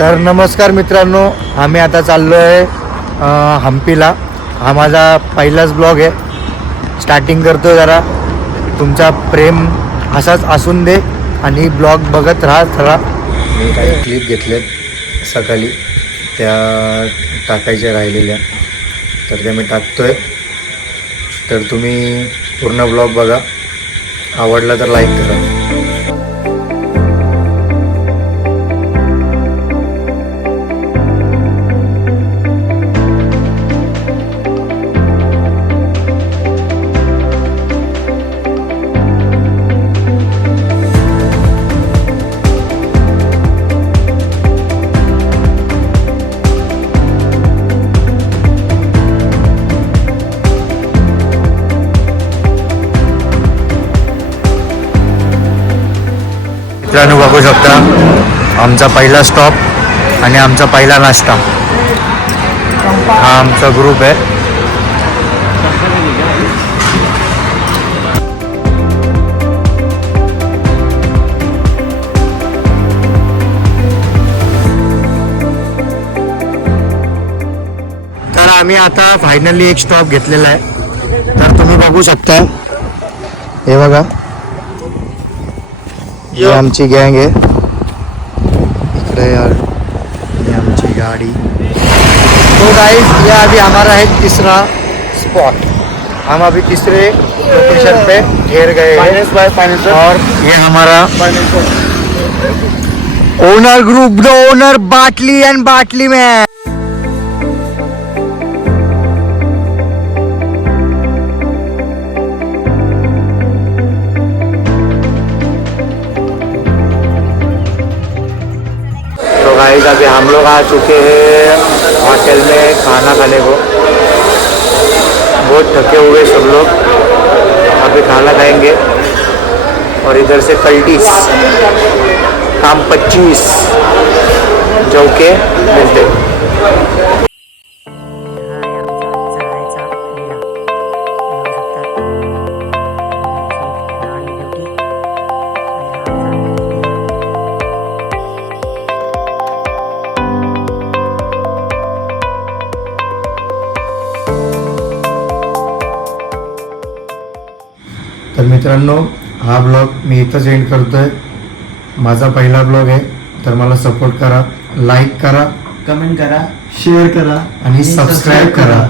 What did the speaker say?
तर नमस्कार मित्रांनो, आम्ही आता चाललो आहे हम्पीला. हा माझा पहिलाच ब्लॉग आहे. स्टार्टिंग करतो. जरा तुमचा प्रेम असाच असून दे आणि ब्लॉग बघत राहा. थोडा मी काही क्लिप घेतलेत सकाळी, त्या टाकायच्या राहिलेल्या, तर त्या मी टाकतोय. तर तुम्ही पूर्ण ब्लॉग बघा. आवडला तर लाईक करा. मित्रांनो बघू शकता आमचा पहिला स्टॉप आणि आमचा पहिला नाश्ता. हा आमचा ग्रुप आहे. तर आम्ही आता फायनली एक स्टॉप घेतलेला आहे. तर तुम्ही बघू शकता, हे बघा, ये आमची गैंग है इकडे यार, ये आमची गाड़ी. तो गाइस, ये अभी हमारा है तीसरा स्पॉट. हम अभी तीसरे लोकेशन पे ठहर गए हैं. और ये हमारा ओनर ग्रुप, द ओनर बाटली एंड बाटली में. गाइस अभी हम लोग आ चुके हैं होटल में खाना खाने को. बहुत थके हुए सब लोग. अभी खाना खाएंगे और इधर से कल्टीस काम 25 जो के मिलते. तर मित्रांनो, हा ब्लॉग मी इथंच एंड करतोय. माझा पहिला ब्लॉग आहे, तर मला सपोर्ट करा, लाईक करा, कमेंट करा, शेअर करा आणि सबस्क्राईब करा.